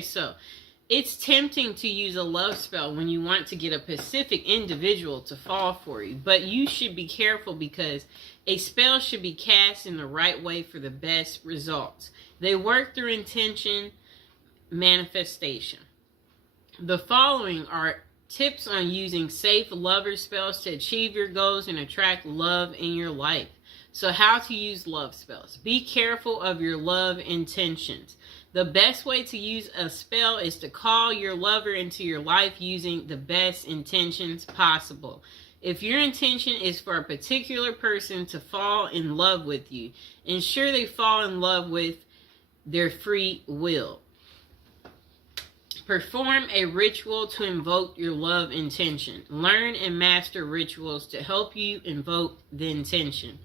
So it's tempting to use a love spell when you want to get a specific individual to fall for you, but you should be careful because a spell should be cast in the right way for the best results. They work through intention manifestation. The following are tips on using safe lover spells to achieve your goals and attract love in your life. So how to use love spells. Be careful of your love intentions. The best way to use a spell is to call your lover into your life using the best intentions possible. If your intention is for a particular person to fall in love with you, ensure they fall in love with their free will. Perform a ritual to invoke your love intention. Learn and master rituals to help you invoke the intention.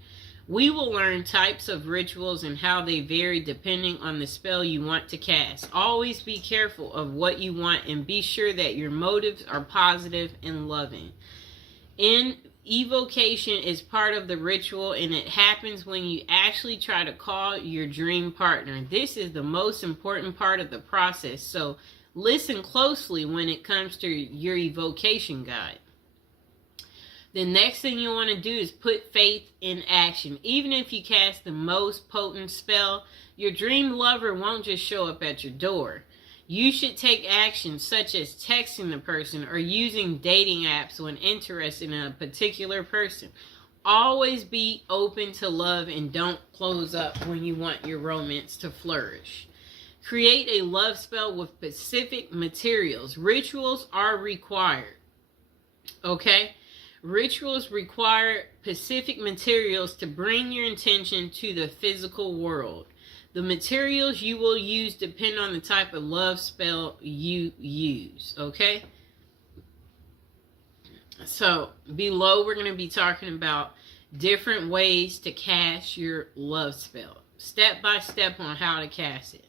We will learn types of rituals and how they vary depending on the spell you want to cast. Always be careful of what you want and be sure that your motives are positive and loving. Evocation is part of the ritual, and it happens when you actually try to call your dream partner. This is the most important part of the process, so listen closely when it comes to your evocation guide. The next thing you want to do is put faith in action. Even if you cast the most potent spell, your dream lover won't just show up at your door. You should take action such as texting the person or using dating apps when interested in a particular person. Always be open to love and don't close up when you want your romance to flourish. Create a love spell with specific materials. Rituals are required. Okay? Rituals require specific materials to bring your intention to the physical world. The materials you will use depend on the type of love spell you use. Okay? So, below we're going to be talking about different ways to cast your love spell. Step by step on how to cast it.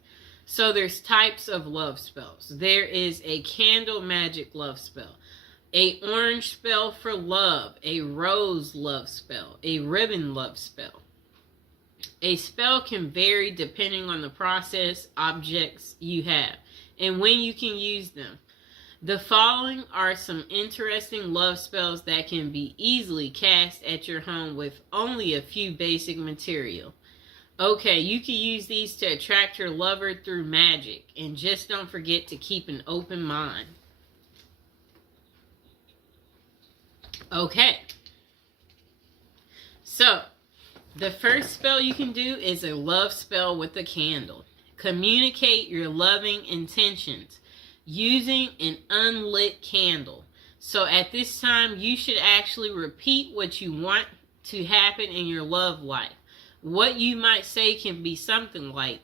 So, there's types of love spells. There is a candle magic love spell. A orange spell for love, a rose love spell, a ribbon love spell. A spell can vary depending on the process, objects you have, and when you can use them. The following are some interesting love spells that can be easily cast at your home with only a few basic material. Okay, you can use these to attract your lover through magic, and just don't forget to keep an open mind. Okay, so the first spell you can do is a love spell with a candle. Communicate your loving intentions using an unlit candle. So at this time, you should actually repeat what you want to happen in your love life. What you might say can be something like,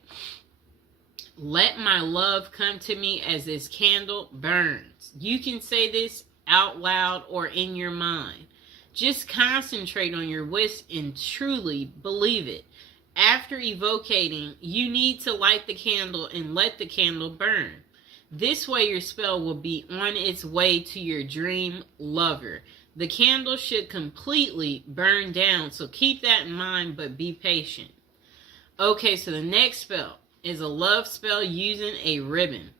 "Let my love come to me as this candle burns." You can say this out loud or in your mind. Just concentrate on your wish and truly believe it. After evocating, you need to light the candle and let the candle burn. This way your spell will be on its way to your dream lover. The candle should completely burn down, so keep that in mind, but be patient. Okay, so the next spell is a love spell using a ribbon.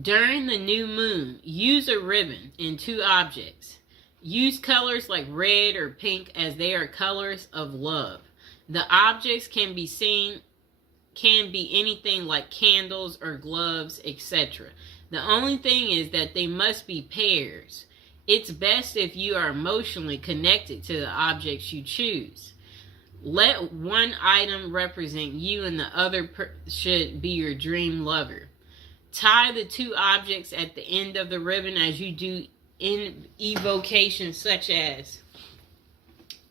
During the new moon, use a ribbon in two objects. Use colors like red or pink as they are colors of love. The objects can be anything like candles or gloves, etc. The only thing is that they must be pairs. It's best if you are emotionally connected to the objects you choose. Let one item represent you and the other should be your dream lover. Tie the two objects at the end of the ribbon as you do in evocation, such as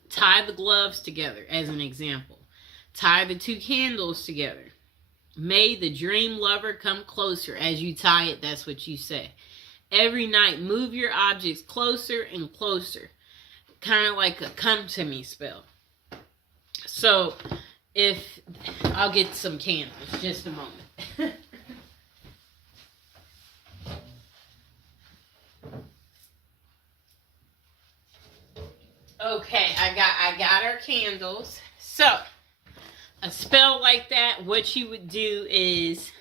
tie the gloves together as an example. Tie the two candles together. May the dream lover come closer as you tie it. That's what you say. Every night, move your objects closer and closer. Kind of like a come to me spell. So, I'll get some candles, just a moment. Okay, I got our candles. So, a spell like that, what you would do is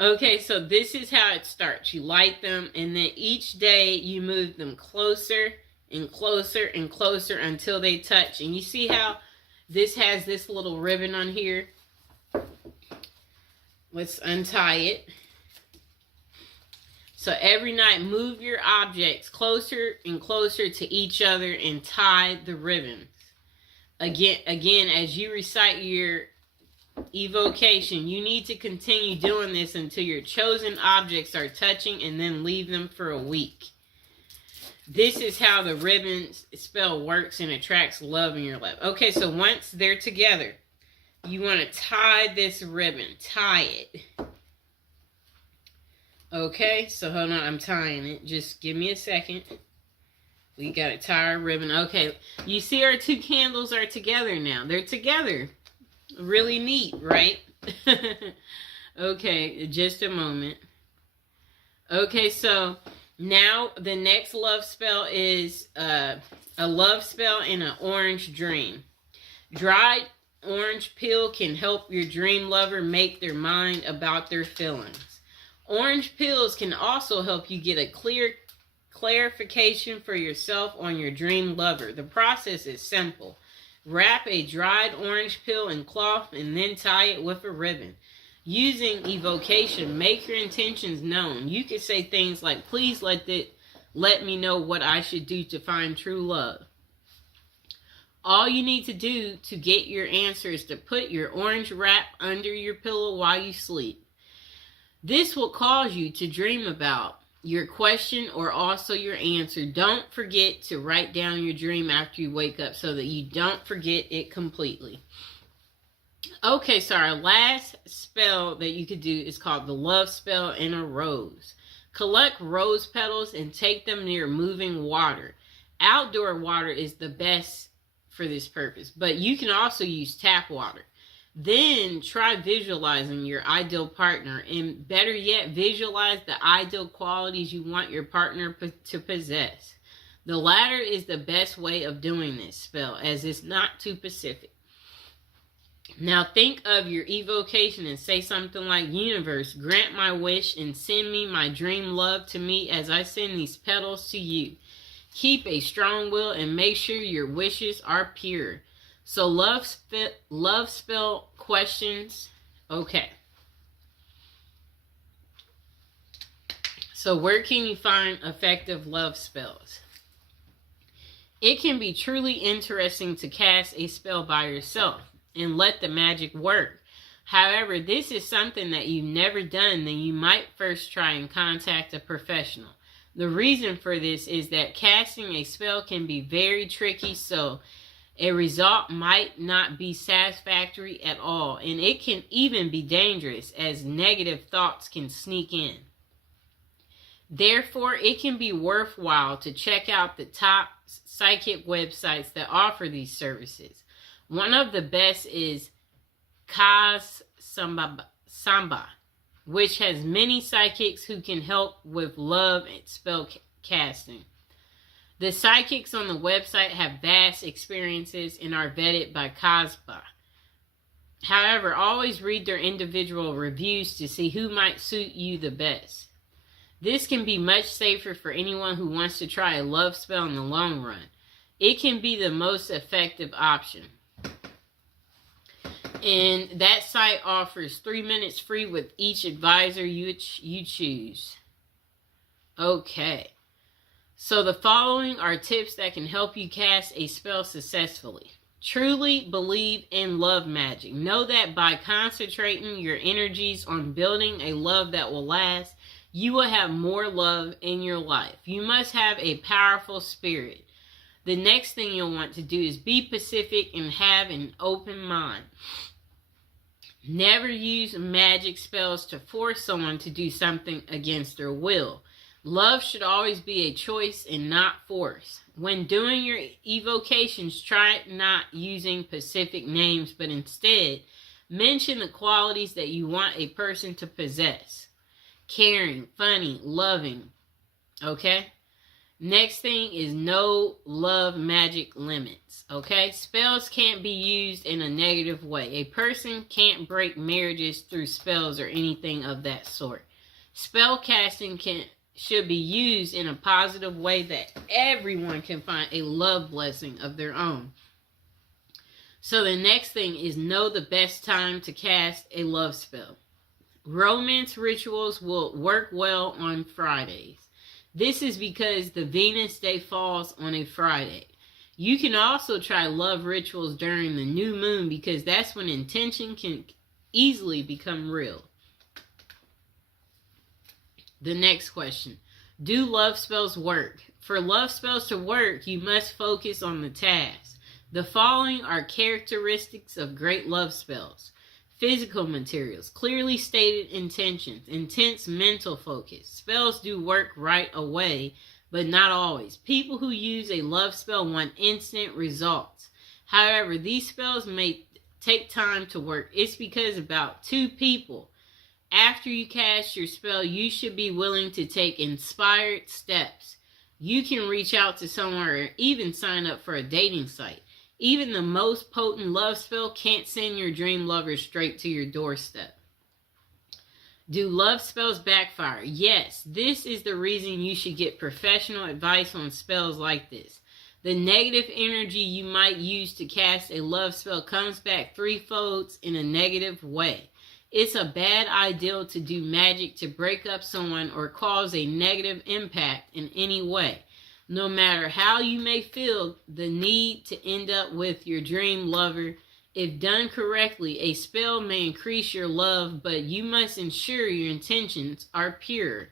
Okay, so this is how it starts. You light them, and then each day you move them closer and closer and closer until they touch. And you see how this has this little ribbon on here? Let's untie it. So every night, move your objects closer and closer to each other and tie the ribbons. Again, as you recite your evocation, you need to continue doing this until your chosen objects are touching, and then leave them for a week. This is how the ribbon spell works and attracts love in your life. Okay, so once they're together, you want to tie this ribbon. Tie it. Okay, so hold on, I'm tying it. Just give me a second. We got to tie our ribbon. Okay, you see our two candles are together now. They're together. Really neat, right? Okay, just a moment. Okay, so now the next love spell is a love spell and an orange dream. Dried orange peel can help your dream lover make their mind about their feelings. Orange peels can also help you get a clarification for yourself on your dream lover. The process is simple. Wrap a dried orange peel in cloth and then tie it with a ribbon. Using evocation, make your intentions known. You can say things like, please let me know what I should do to find true love. All you need to do to get your answer is to put your orange wrap under your pillow while you sleep. This will cause you to dream about your question or also your answer. Don't forget to write down your dream after you wake up so that you don't forget it completely. Okay, so our last spell that you could do is called the love spell in a rose. Collect rose petals and take them near moving water. Outdoor water is the best for this purpose, but you can also use tap water. Then try visualizing your ideal partner, and better yet, visualize the ideal qualities you want your partner to possess. The latter is the best way of doing this spell, as it's not too specific. Now think of your evocation and say something like, universe, grant my wish and send me my dream love to me as I send these petals to you. Keep a strong will and make sure your wishes are pure. So love spell questions. Okay. So where can you find effective love spells? It can be truly interesting to cast a spell by yourself and let the magic work. However, this is something that you've never done, then you might first try and contact a professional. The reason for this is that casting a spell can be very tricky, so a result might not be satisfactory at all, and it can even be dangerous as negative thoughts can sneak in. Therefore, it can be worthwhile to check out the top psychic websites that offer these services. One of the best is Kaz Samba, which has many psychics who can help with love and spell casting. The psychics on the website have vast experiences and are vetted by Kazba. However, always read their individual reviews to see who might suit you the best. This can be much safer for anyone who wants to try a love spell in the long run. It can be the most effective option. And that site offers 3 minutes free with each advisor you choose. Okay. So the following are tips that can help you cast a spell successfully. Truly believe in love magic. Know that by concentrating your energies on building a love that will last, you will have more love in your life. You must have a powerful spirit. The next thing you'll want to do is be pacific and have an open mind. Never use magic spells to force someone to do something against their will. Love should always be a choice and not force. When doing your evocations, try not using specific names, but instead mention the qualities that you want a person to possess. Caring, funny, loving. Okay? Next thing is no love magic limits. Okay? Spells can't be used in a negative way. A person can't break marriages through spells or anything of that sort. Spell casting should be used in a positive way that everyone can find a love blessing of their own. So the next thing is know the best time to cast a love spell. Romance rituals will work well on Fridays. This is because the Venus day falls on a Friday. You can also try love rituals during the new moon because that's when intention can easily become real. The next question. Do love spells work? For love spells to work, you must focus on the task. The following are characteristics of great love spells. Physical materials, clearly stated intentions, intense mental focus. Spells do work right away, but not always. People who use a love spell want instant results. However, these spells may take time to work. It's because about 2 people. After you cast your spell, you should be willing to take inspired steps. You can reach out to someone or even sign up for a dating site. Even the most potent love spell can't send your dream lover straight to your doorstep. Do love spells backfire? Yes, this is the reason you should get professional advice on spells like this. The negative energy you might use to cast a love spell comes back threefold in a negative way. It's a bad idea to do magic to break up someone or cause a negative impact in any way. No matter how you may feel the need to end up with your dream lover, if done correctly, a spell may increase your love, but you must ensure your intentions are pure.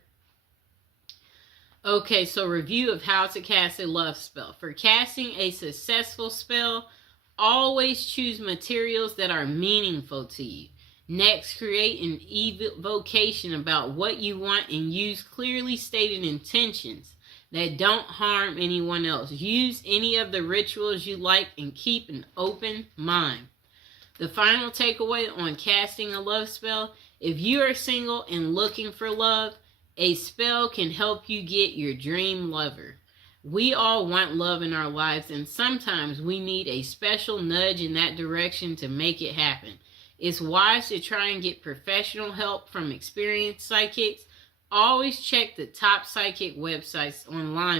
Okay, so review of how to cast a love spell. For casting a successful spell, always choose materials that are meaningful to you. Next, create an evocation about what you want and use clearly stated intentions that don't harm anyone else. Use any of the rituals you like and keep an open mind. The final takeaway on casting a love spell: if you are single and looking for love, a spell can help you get your dream lover. We all want love in our lives, and sometimes we need a special nudge in that direction to make it happen. It's wise to try and get professional help from experienced psychics. Always check the top psychic websites online